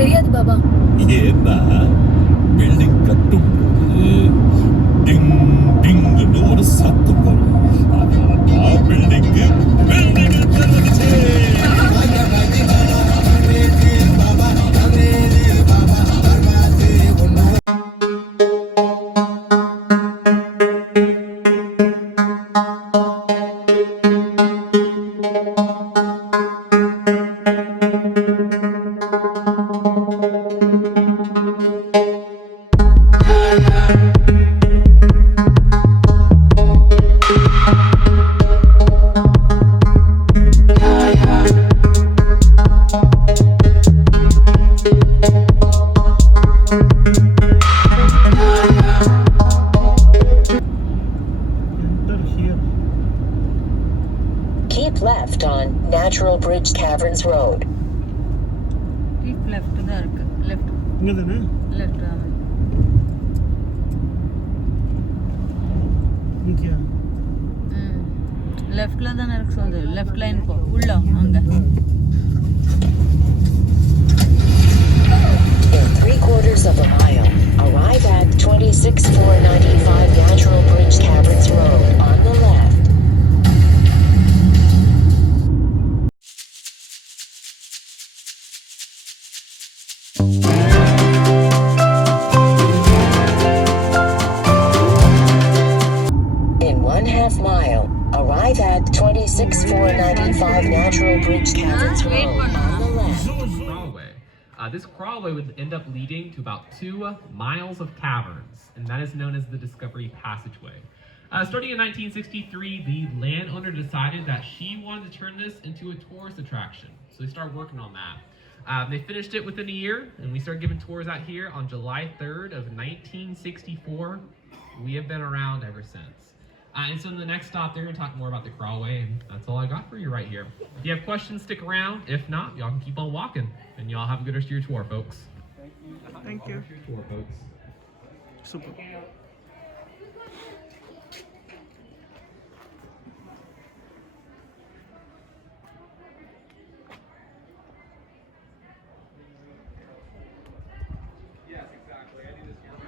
தெரியாது பாபா. ஏன்னா பில்டிங் கட்டும்போது டிங் டிங்னு ஒரு சத்தம் வரும். அதான் பில்டிங் தெரிஞ்சு. Keep left on Natural Bridge Caverns Road. Keep left தான் இருக்கு. Left. இங்க தானே? Left ஆமா. இங்கயா? லெஃப்ட்ல தான இருக்கு சொல்லுது. லெஃப்ட் லைன் போ. உள்ள அங்க. In 3/4 of a mile, arrive at 26495 Natural Bridge Caverns Road on the left. In 1/2 mile, arrive at 26495 Natural Bridge Caverns Road on the left. Crawlway. This crawlway would end up leading to about 2 miles of caverns, and that is known as the Discovery Passageway. Starting in 1963, the landowner decided that she wanted to turn this into a tourist attraction, so they started working on that. They finished it within a year, and we started giving tours out here on July 3rd of 1964. We have been around ever since. And so in the next stop, they're going to talk more about the crawlway, and that's all I got for you right here. If you have questions, stick around. If not, y'all can keep on walking, and y'all have a good rest of your tour, folks. Thank you. Tour, folks. Super. Yes, exactly. I do this here.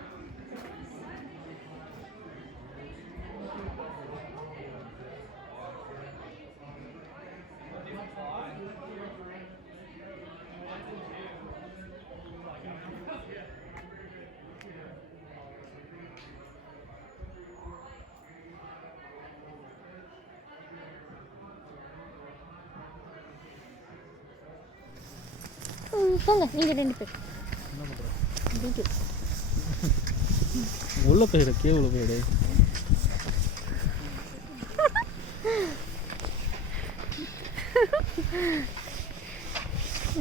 போங்க நீங்கள் 2 பேர். உள்ள போயிடு, கேவுல போயிடு.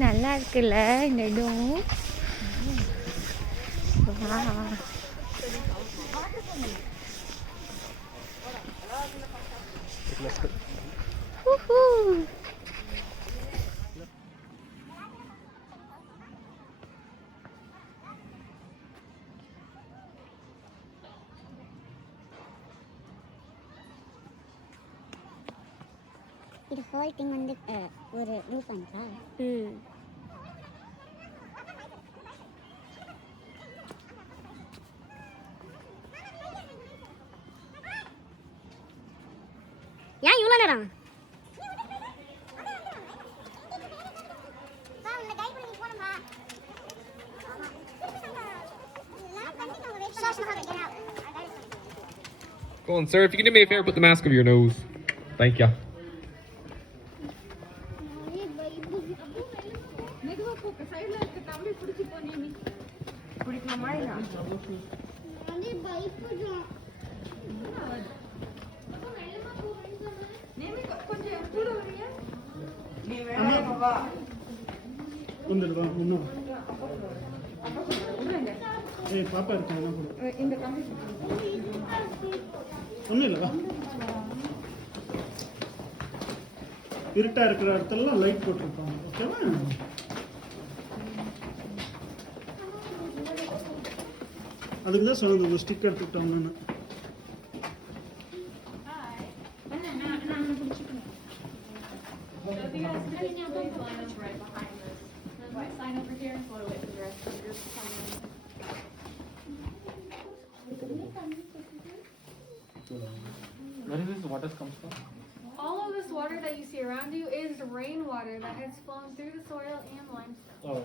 நல்லா இருக்குல்ல இந்த இடம். இது ஹோல் திங் வந்து ஒரு வியூ பாயிண்டா? ஏன் இவ்வளோ நேரம்? Go on, sir. If you can do me a favor, put the mask over your nose. Thank you. வந்துடுவா இன்னும். ஏய் பாப்பா இருக்கா என்ன போடு. ஒன்றும் இல்லைவா. இருட்டா இருக்கிற இடத்துலலாம் லைட் போட்டிருப்பாங்க. ஓகேவா? அதுக்கு தான் சொன்னது உங்கள் stick எடுத்துக்கிட்டோம்னு. So if you guys sign up right behind this. Sign up for here while we wait for the rest of the group to come in. Where is this water comes from? All of this water that you see around you is rainwater that has flown through the soil and limestone. Oh.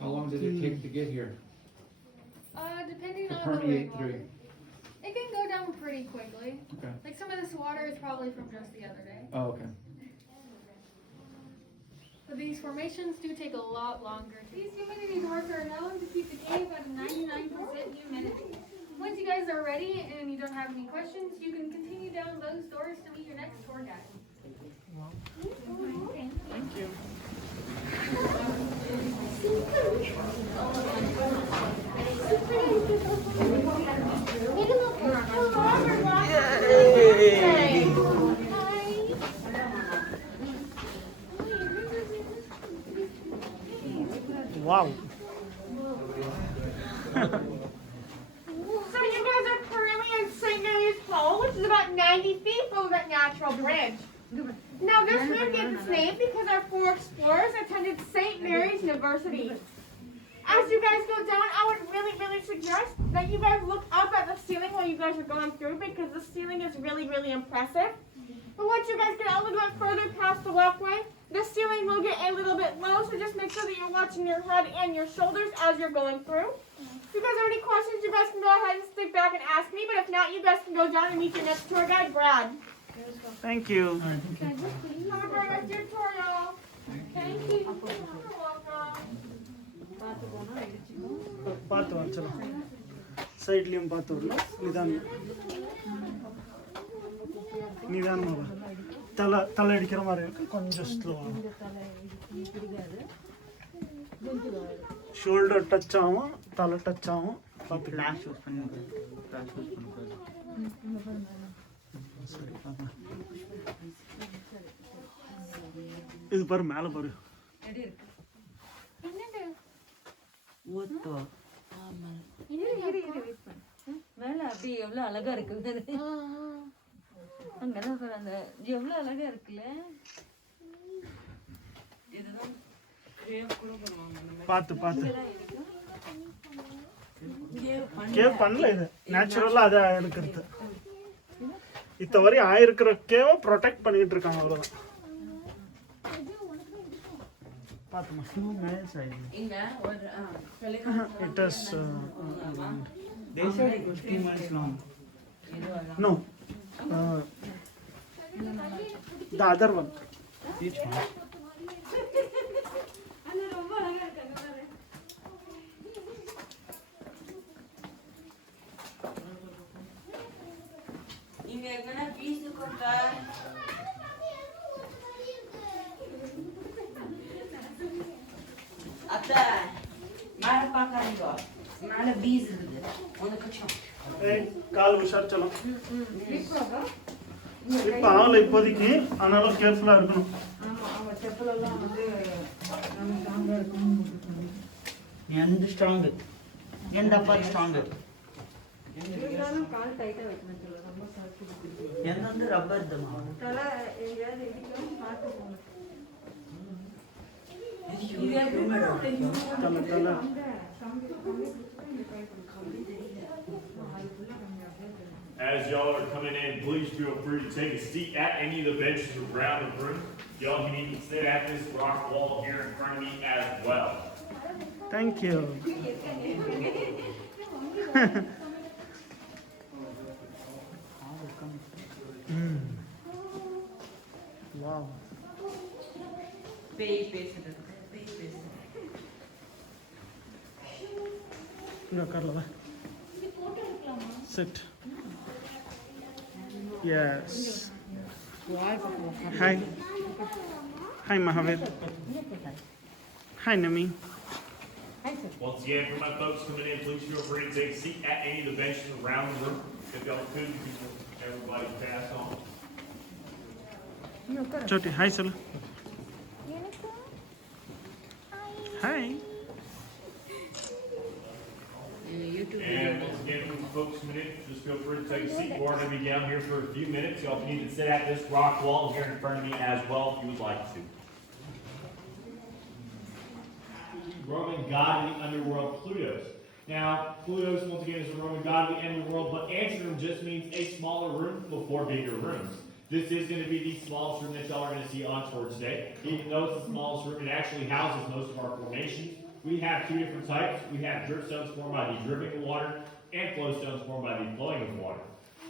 How long did it take to get here? Depending To on the permeate rainwater. through? It can go down pretty quickly. Okay. Like some of this water is probably from just the other day. Oh, okay. But these formations do take a lot longer. These humidity doors are known to keep the cave at 99% humidity. Once you guys are ready and you don't have any questions, you can continue down those doors to meet your next tour guide. Thank you. Wow. So you guys are currently in St. Mary's Hall, which is about 90 feet below that natural bridge. Now this route gets its name because our four explorers attended St. Mary's University. As you guys go down, I would really suggest that you guys look up at the ceiling while you guys are going through because the ceiling is really impressive. But once you guys get a little bit further past the walkway, the ceiling will get a little bit low, so just make sure that you're watching your head and your shoulders as you're going through. If you guys have any questions, you guys can go ahead and stick back and ask me, but if not, you guys can go down and meet your next tour guide, Brad. Thank you. Have a great rest of your tour, y'all. Thank you. You're welcome. பார்த்து வச்சிடும் சைட்லேயும் பார்த்து விடலாம் நிதானமாக தலை அடிக்கிற மாதிரி இருக்கு கொஞ்சம் ஸ்லோவாக ஷோல்டர் டச் ஆகும் தலை டச் ஆகும் பார்த்து ஃப்ளாஷ் யூஸ் பண்ணிருக்கேன் சரி பார்க்கலாம் இது பாரு மேலே பாரு ஓத்தோ மேல அப்படி எவ்வளவு அழகா இருக்குது அங்கதான் பாரு அந்த எவ்வளவு அழகா இருக்குல்ல இதுதான் பார்த்து கேவ் பண்ணல இது நேச்சுரலா அதை எடுக்கிறது இத்தவரை ஆயிருக்கிற கேவை ப்ரொடெக்ட் பண்ணிட்டு இருக்காங்க அவ்வளவுதான் பார்த்துமா 2 minutes ஆயிடுது it is they said it was 2 months long no the other one which one இங்க எங்கனா பீஸ் கொண்டா அத்தை மேல பாக்காதீங்க மேல பீஸ் இருக்குது ஒன்னு கச்சம் கால் உஷார் चलो ஸ்லிப் ஆகல இப்போதைக்கு ஆனாலும் கேர்ஃபுல்லா இருக்கணும் ஆமா செப்பல் எல்லாம் வந்து நம்ம ஸ்ட்ராங்கா இருக்கணும் end strong end upper strong இருந்தாலும் கால் டைட்டா வைக்கணும் சொல்ல ரொம்ப சாப்பிட்டு end வந்து ரப்பர் தமா தலை எங்கயாவது இடிக்கும் பார்த்து போங்க தலை As y'all are coming in, please feel free to take a seat at any of the benches around the room. Y'all can even sit at this rock wall here in front of me as well. thank you wow இங்க உட்காரல sit yes hi Mahavir hi Nami Once again, for my folks coming in, please feel free to take a seat at any of the benches around the room. If y'all could, everybody pass on. Choti hi Sala hi And once again, for the folks coming in, just feel free to take a seat. We're going to be down here for a few minutes. Y'all can either sit at this rock wall here in front of me as well if you would like to. Roman god of the underworld, Plutos. Now, Plutos, once again, is a Roman god of the underworld, but antroom just means a smaller room before bigger rooms. This is going to be the smallest room that y'all are going to see on tour today. Even though it's the smallest room, it actually houses most of our formations. We have two different types. We have drip stones formed by the dripping of water and flow stones formed by the flowing of water.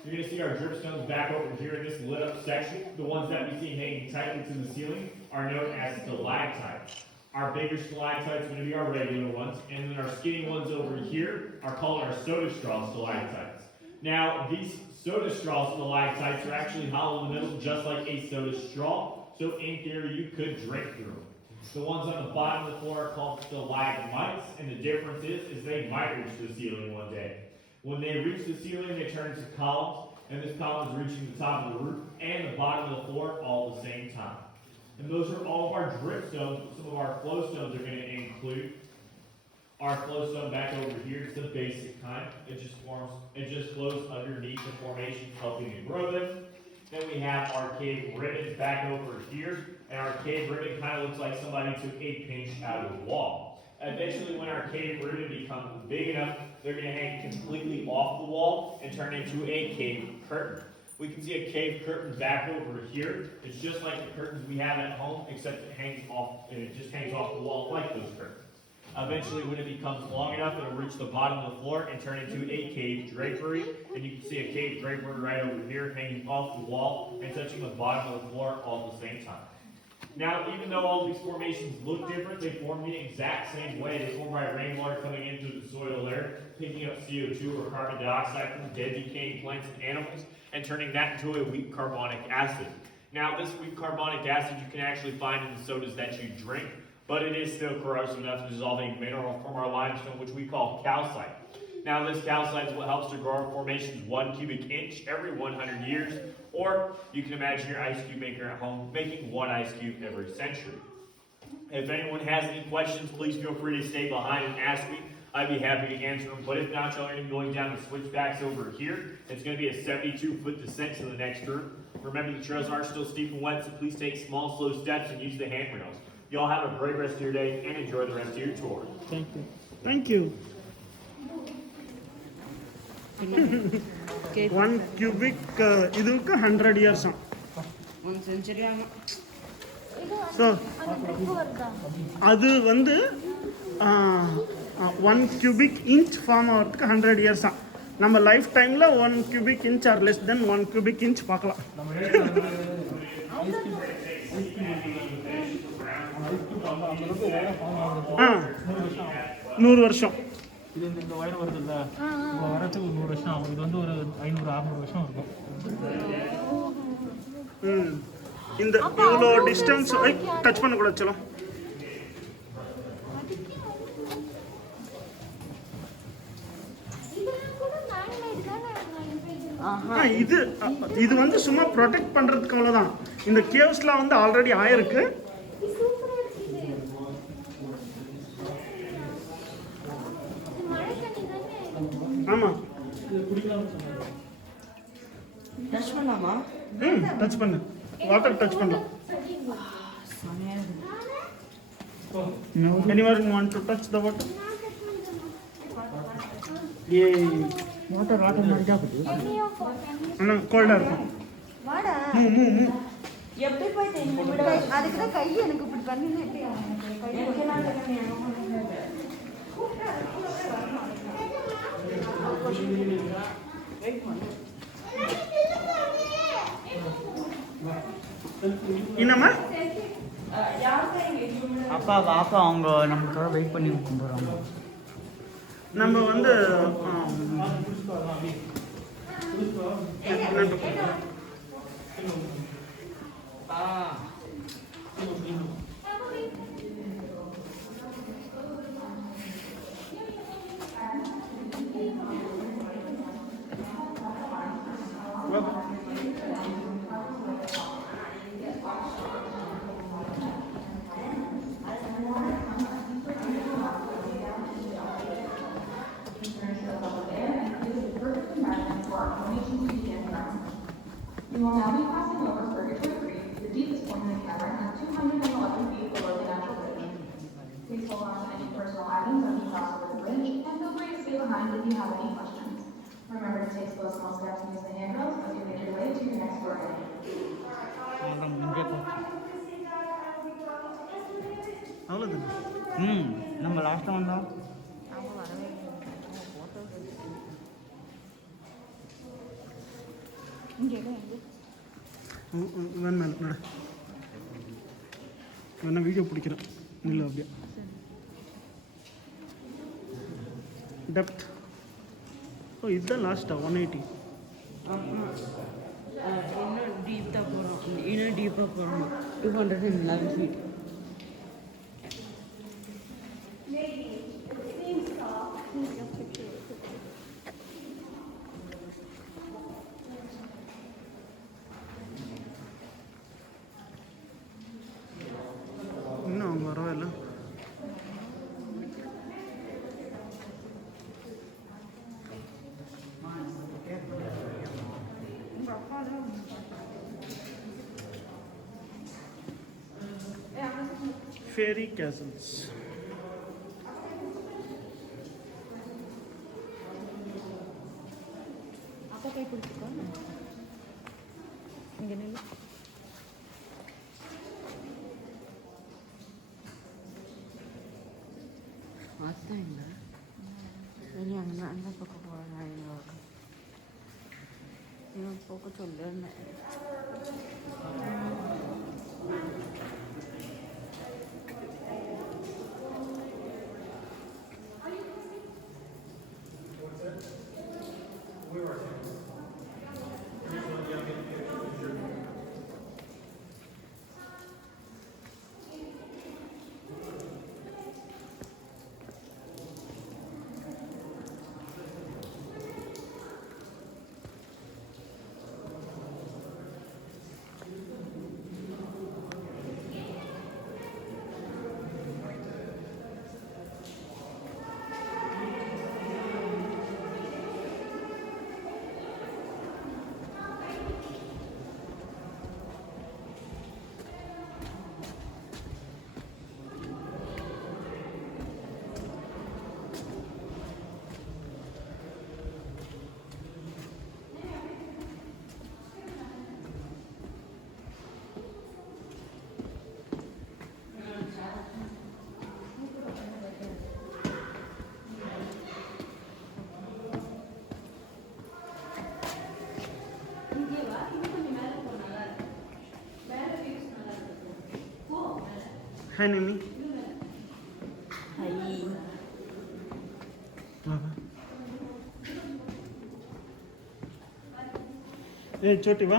You're going to see our drip stones back over here in this lit up section. The ones that we see hanging tightly to the ceiling are known as stalactites. Our bigger stalactites are going to be our regular ones, and then our skinny ones over here are called our soda straw stalactites. Now, these soda straw stalactites are actually hollow in the middle, just like a soda straw, so in theory you could drink through them. The ones on the bottom of the floor are called stalagmites, and the difference is they might reach the ceiling one day. When they reach the ceiling, they turn into columns, and this column is reaching the top of the roof and the bottom of the floor all at the same time. And those are all of our drip stones. Some of our flow stones are going to include our flow stone back over here. It's the basic kind. It just flows underneath the formations, helping to grow them. Then we have our cave ribbons back over here. And our cave ribbon kind of looks like somebody took a pinch out of the wall. Eventually, when our cave ribbon becomes big enough, they're going to hang completely off the wall and turn into a cave curtain. We can see a cave curtain back over here. It's just like the curtains we have at home, except it just hangs off the wall like those curtains. Eventually, when it becomes long enough, it'll reach the bottom of the floor and turn into a cave drapery. And you can see a cave drapery right over here hanging off the wall and touching the bottom of the floor all at the same time. Now, even though all these formations look different, they form the exact same way. They form by rainwater coming into the soil layer, picking up CO2 or carbon dioxide from dead decaying plants and animals, and turning that into a weak carbonic acid. Now, this weak carbonic acid you can actually find in the sodas that you drink, but it is still corrosive enough to dissolve a mineral from our limestone, which we call calcite. Now, this calcite is what helps to grow our formations 1 cubic inch every 100 years, or you can imagine your ice cube maker at home making 1 ice cube every century. If anyone has any questions, please feel free to stay behind and ask me. I'd be happy to answer them, but if not, y'all are going to be going down the switchbacks over here. It's going to be a 72-foot descent to the next room. Remember, the trails are still steep and wet, so please take small, slow steps and use the handrails. Y'all have a great rest of your day and enjoy the rest of your tour. Thank you. Thank you. 1 cubic இதுக்கு 100 years. 1 century. So அது வந்து 1 cubic inch form ஆகிறதுக்கு 100 years. நம்ம life டைமில் 1 cubic inch or less than 1 cubic inch பார்க்கலாம். ஆ 100 வருஷம். இது இந்த வயர் வருது இல்லை, இப்போ வரதுக்கு 100 வருஷம் ஆகும். இது வந்து ஒரு 500-600 வருஷம் இருக்கும். இந்த இவ்வளோ டிஸ்டன்ஸ் டச் பண்ணக்கூடாது. சொல்லும் இது வந்து சும்மா ப்ரொடெக்ட் பண்றதுக்கு அவ்வளவுதான். இந்த கேவ்ஸ்லாம் வந்து ஆல்ரெடி ஆயிருக்கு. ஆமா, டச் பண்ணலாமா? டச் பண்ணு, வாட்டர் டச் பண்ணலாம். Anyone want to touch the water? Water ஆட்டோமேட்டிக்கா அண்ணா கோல்டா இருக்கும். வாடா மூ எப்படி போய் தெரியும்? அதுக்கு தான் கை எனக்கு இப்படி பண்ணினா எப்படி என்னம்மா? அப்பா வாப்பா அவங்க நமக்காக வெயிட் பண்ணி கொண்டுறாங்க. நம்ம வந்து You will now be crossing over Purgatory Creek, the deepest point mind if you have any questions. Remember to take slow small steps and use the handrails as you make your way to your next doorway. அவ்வளோதானே நம்ம லாஸ்ட்டில் வந்தோம் வேணும் நட வேணா video பிடிக்கிறேன் இல்லை அப்படியே டெப்த் ஓ இதுதான் லாஸ்ட்டா 180 இன்னும் டீப்பாக போகிறோம் இன்னும் டீப்பாக போகிறோம் 211 feet. இன்னும் அவங்க வரவே இல்லை fairy castles. அப்பா கை பிடிச்சிக்கோ இங்கே நில்லு அதுதான் இல்லை சரி அங்கே அந்த பக்கம் போகலாம் இவன் போக சொல்லுன்னு Hi, Nimi. Hi. ஏய் சோட்டி வா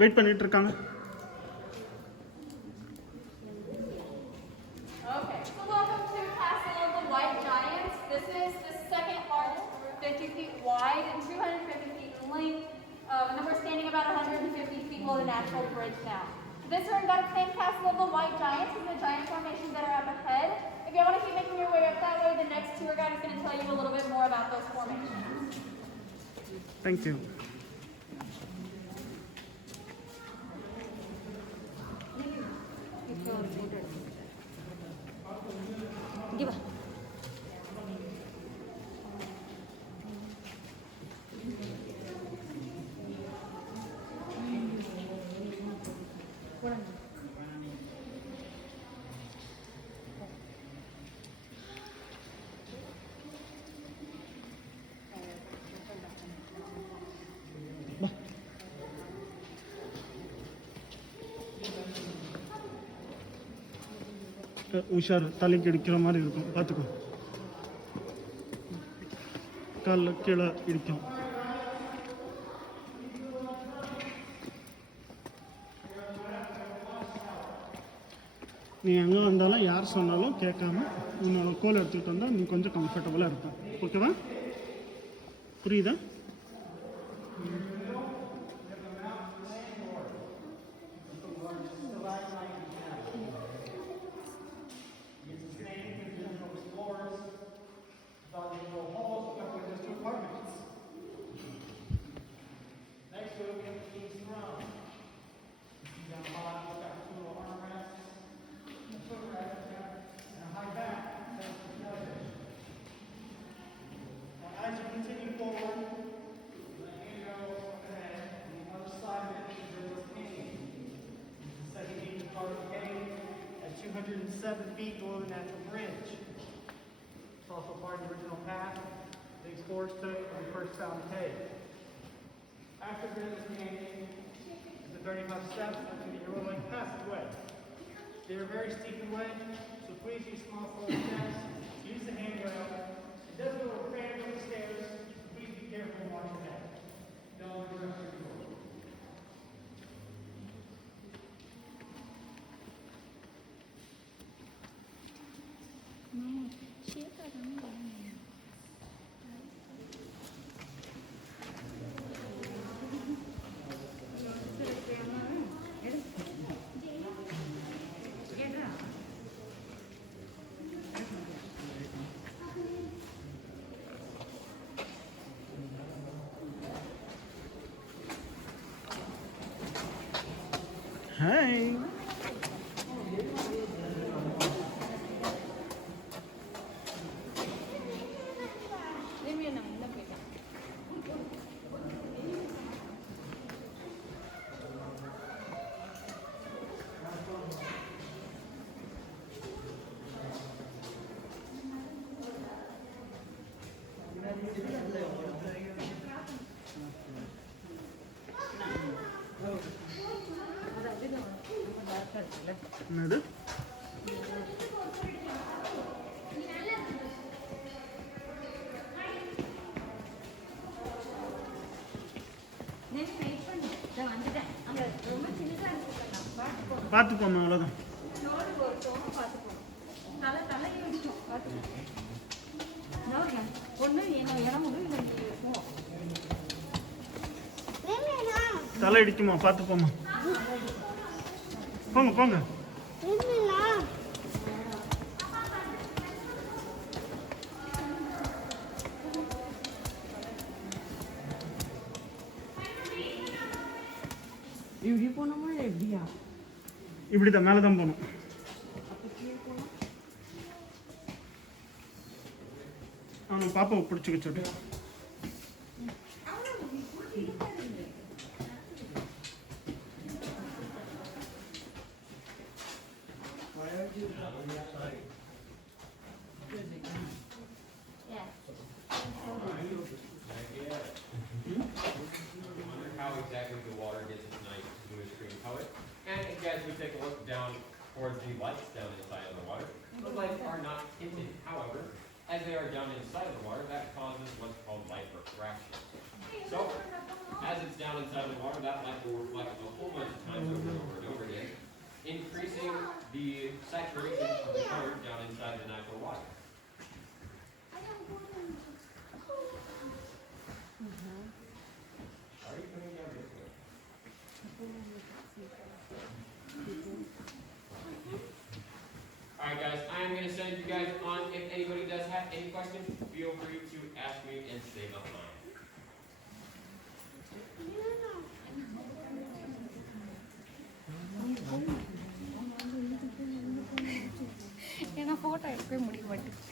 வெயிட் பண்ணிட்டு இருக்காங்க Okay, so welcome to Castle of the White Giants. This is the second largest, 50 feet wide and 250 feet in length. And then we're standing about 150 feet below the natural bridge now. This room got its name Castle of the White Giants is the giant formations that are up ahead. If you want to keep making your way up that way, the next tour guide is going to tell you a little bit more about those formations. Thank you. Give up. உஷார் தலைக்கு இடிக்கிற மாதிரி இருக்கும் பார்த்துக்கோ காலில் கீழே இடிக்கும் நீ எங்கே வந்தாலும் யார் சொன்னாலும் கேட்காம உன்னோட கோல் எடுத்துக்கிட்டு வந்தால் நீ கொஞ்சம் கம்ஃபர்டபுளாக இருப்ப ஓகேவா புரியுதா As you 107 feet below the natural bridge. It's also part of the original path the explorers took when they first found the cave. After Grandma's Canyon is the 35 steps to the heroic passageway. They are very steep and wet, so please use small slow steps. Use the handrail. It does go a fan up the stairs. Please be careful and watch your head. Don't rush your door. Hey. என்னது பார்த்துப்போம் அவ்வளோதான். தலை இடிக்குமா பார்த்துப்போமா. போங்க போங்க. இப்படிதான் மேலே தான் போகணும். அவனை பாப்பாவை பிடிச்சிக்க சொல்லு. How exactly the water gets its nice bluish green color. And as we take a look down towards the lights down inside of the water, the lights are not tinted. However, as they are down inside of the water, that causes what's called light refraction. So, as it's down inside of the water, that light will reflect a whole bunch of times over and over and over again, increasing the saturation of the color down inside the natural water. Are you coming down this way? Alright guys, I am going to send you guys on. If anybody does have any questions, feel free to ask me and save up mine. ஏன்னா photo எடுக்கவே முடிய மாட்டேங்குது.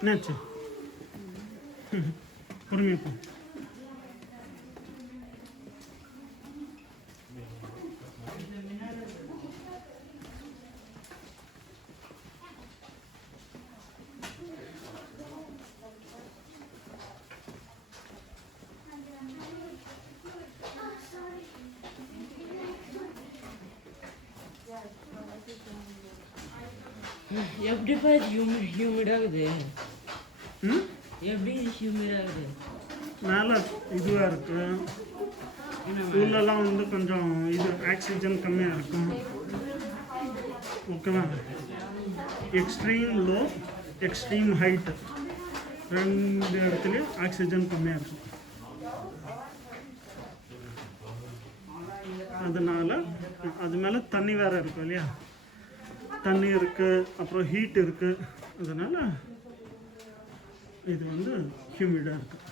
என்னாச்சு? பொறுமையா போ. எப்படிப்பா humid ஆகுது? எப்படி ஹியூமிட் ஆகுது? மேலே இதுவாக இருக்கு, உள்ளெல்லாம் வந்து கொஞ்சம் இது ஆக்சிஜன் கம்மியாக இருக்கும். ஓகேவா? எக்ஸ்ட்ரீம் லோ, எக்ஸ்ட்ரீம் ஹைட் ரெண்டு இடத்துலையும் ஆக்சிஜன் கம்மியாக இருக்கும். அதனால் அது மேலே தண்ணி வேறு இருக்கும் இல்லையா, தண்ணி இருக்குது, அப்புறம் ஹீட் இருக்குது, அதனால் இது வந்து ஹியூமிடாக இருக்குது.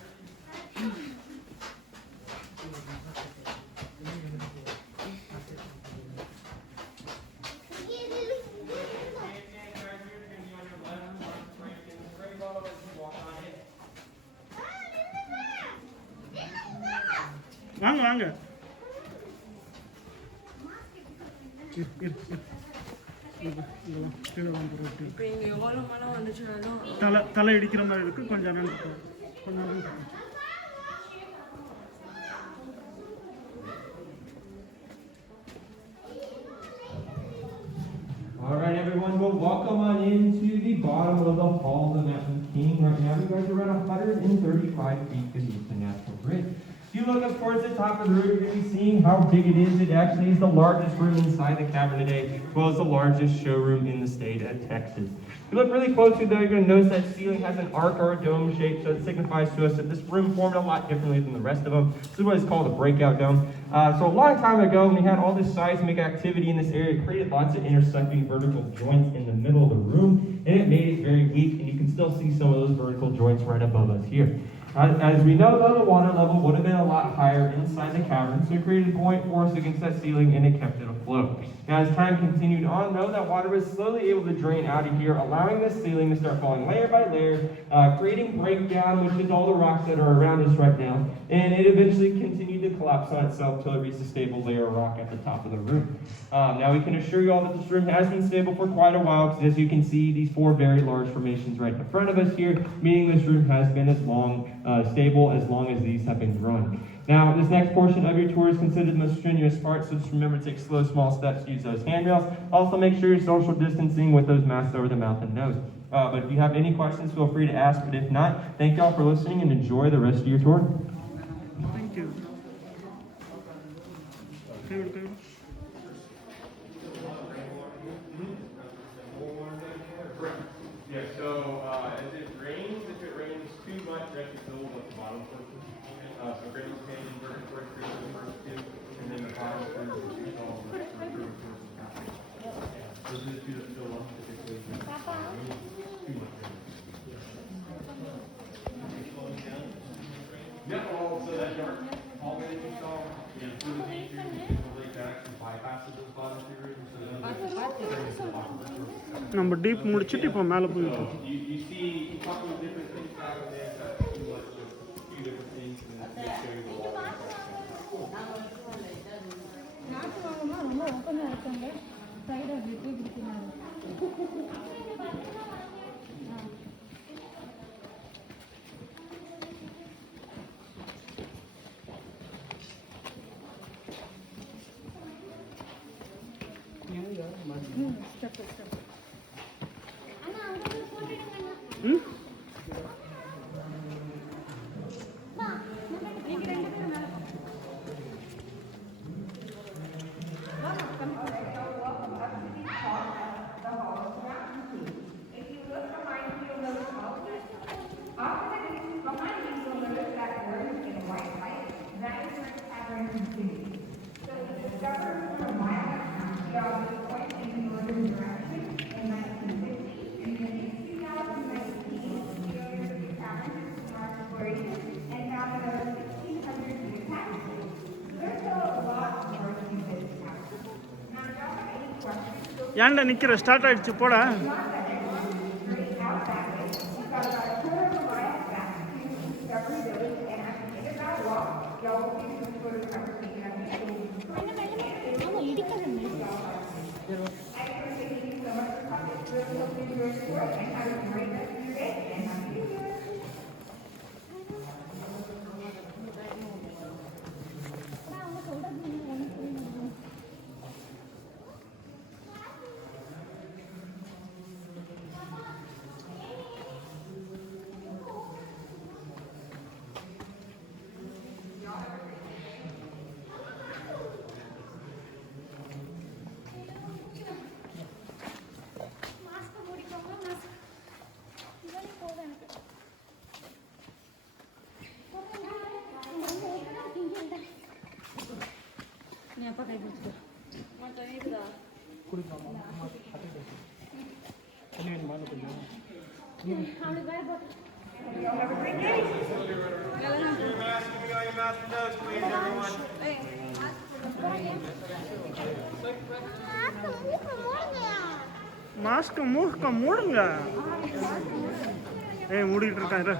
வாங்க வாங்க. தலை இடிக்கிற மாதிரி இருக்கு, கொஞ்சம் நேரம் All right, everyone, well, welcome on into the bottom of the Hall of the Mountain King. Right now, you guys are around 135 feet beneath the natural bridge. If you look up towards the top of the room, you're going to be seeing how big it is. It actually is the largest room inside the cavern today, as well as the largest showroom in the state of Texas. If you look really closely, though, you're going to notice that ceiling has an arc or a dome shape, so it signifies to us that this room formed a lot differently than the rest of them. This is what is called a breakout dome. So a long time ago, when we had all this seismic activity in this area, it created lots of intersecting vertical joints in the middle of the room, and it made it very weak, and you can still see some of those vertical joints right above us here. As we know, though, the water level would have been a lot higher inside the cavern, so it created buoyant force against that ceiling, and it kept it afloat. Now, as time continued on, though, that water was slowly able to drain out of here, allowing this ceiling to start falling layer by layer, creating breakdown, which is all the rocks that are around us right now, and it eventually continued to collapse on itself until it reached a stable layer of rock at the top of the room. Now, we can assure you all that this room has been stable for quite a while, because as you can see, these 4 very large formations right in front of us here, meaning this room has been stable as long as these have been growing. Now, this next portion of your tour is considered the most strenuous part, so just remember to take slow, small steps, use those handrails. Also, make sure you're social distancing with those masks over the mouth and nose. But if you have any questions, feel free to ask, but if not, thank y'all for listening and enjoy the rest of your tour. Thank you. Yeah, so as it rains, if it rains too much, it actually fills up the bottom portion. So Grand Canyon, Burton Fork, the first 2, and then the bottom portion is the 2 tall, those are the 2 that fill up typically. Too much rain. Yeah, so that dark hallway that you saw, through the atrium, that actually bypasses those bottom 2 rooms. நம்ம deep முடிச்சிட்டு இப்போ மேலே போயிட்டு இருக்கோம். You see a couple of different things down there, that's too much of a few different things, and then they show you the wall. ரொம்ப ஓப்பனாக இருக்காங்க, சைடாக விட்டு பிடிக்கிறாங்க. ஏன்டா நிற்கிற, ஸ்டார்ட் ஆகிடுச்சு போடா. குடிக்கலாமா தண்ணி வேணுமா கொஞ்சம் மாஸ்க் மூக்க மூடுங்க மூடிட்டு இருக்காங்க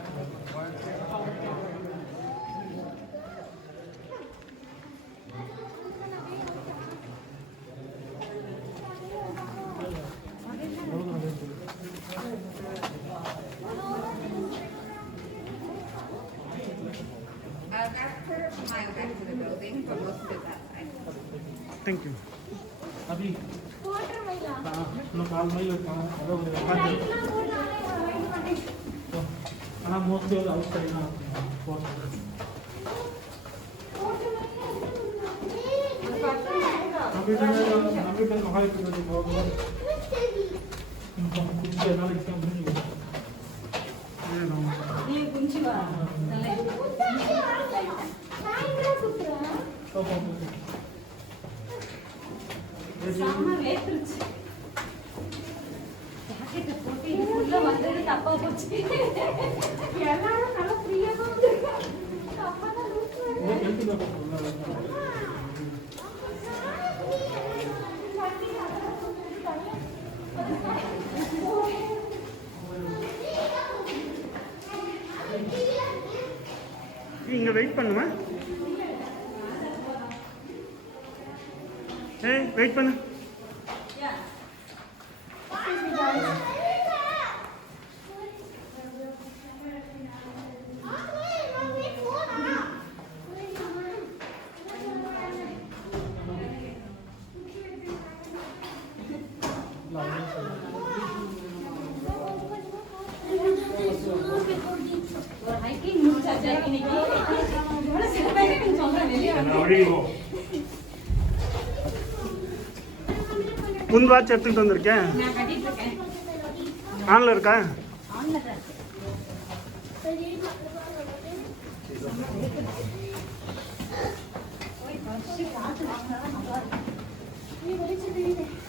Thank you. Abhi. No, 4 mile irukkum. Ana mostly outside na. Abhi to high to the board. Kunchi ana exam bringi. Ye kunchi va. Sama வேத்துருச்சு jacket போட்டு உள்ள வந்தது தப்பா போச்சு எல்லாரும் நல்லா ஃப்ரீயா தான் வந்திருக்காங்க தப்பா தான் லூஸ் இங்க வெயிட் பண்ணுமா வெயிட் பண்ணு ஹைக்கிங் முடிச்சாச்சு இன்னைக்கு இவ்வளவு சிறப்பாக நீங்க சொல்றேன் வெளியே முன் வாட்ச் எடுத்துக்கிட்டு வந்திருக்கேன் ஆன்ல இருக்கா நீ